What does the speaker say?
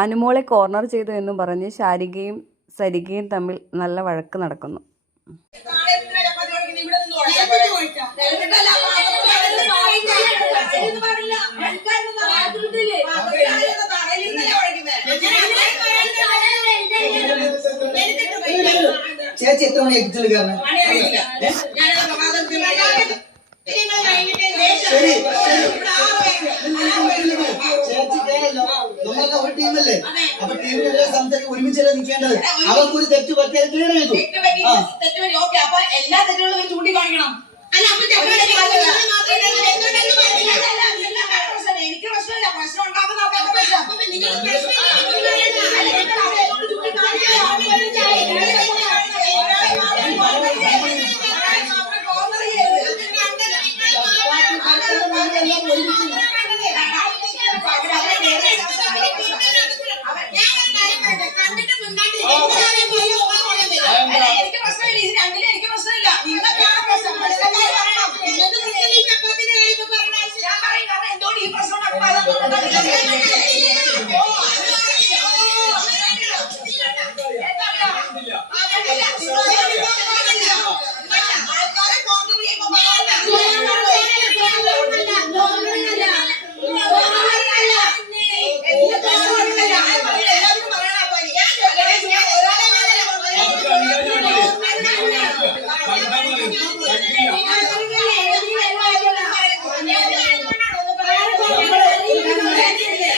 അനുമോളെ കോർണർ ചെയ്തു എന്നും പറഞ്ഞ് ശാരികയും സരികയും തമ്മിൽ നല്ല വഴക്ക് നടക്കുന്നു. ചേച്ചി എത്ര മണി എക്സിൽ കയറണം? ചേച്ചി കേരളോ നമ്മളെല്ലാം ഒരു ടീമല്ലേ? അപ്പൊ ടീമിനെല്ലാം സംസാരിച്ച് ഒരുമിച്ചല്ലേ നിൽക്കേണ്ടത്. അവർക്ക് ഒരു തെറ്റ് പറ്റിയാൽ ക്ലിയർ ചെയ്തു. അപ്പൊ എല്ലാ തെറ്റുകളും ചൂണ്ടിക്കാണിക്കണം. എനിക്ക് പ്രശ്നമില്ല, പ്രശ്നം ഉണ്ടാക്കുന്ന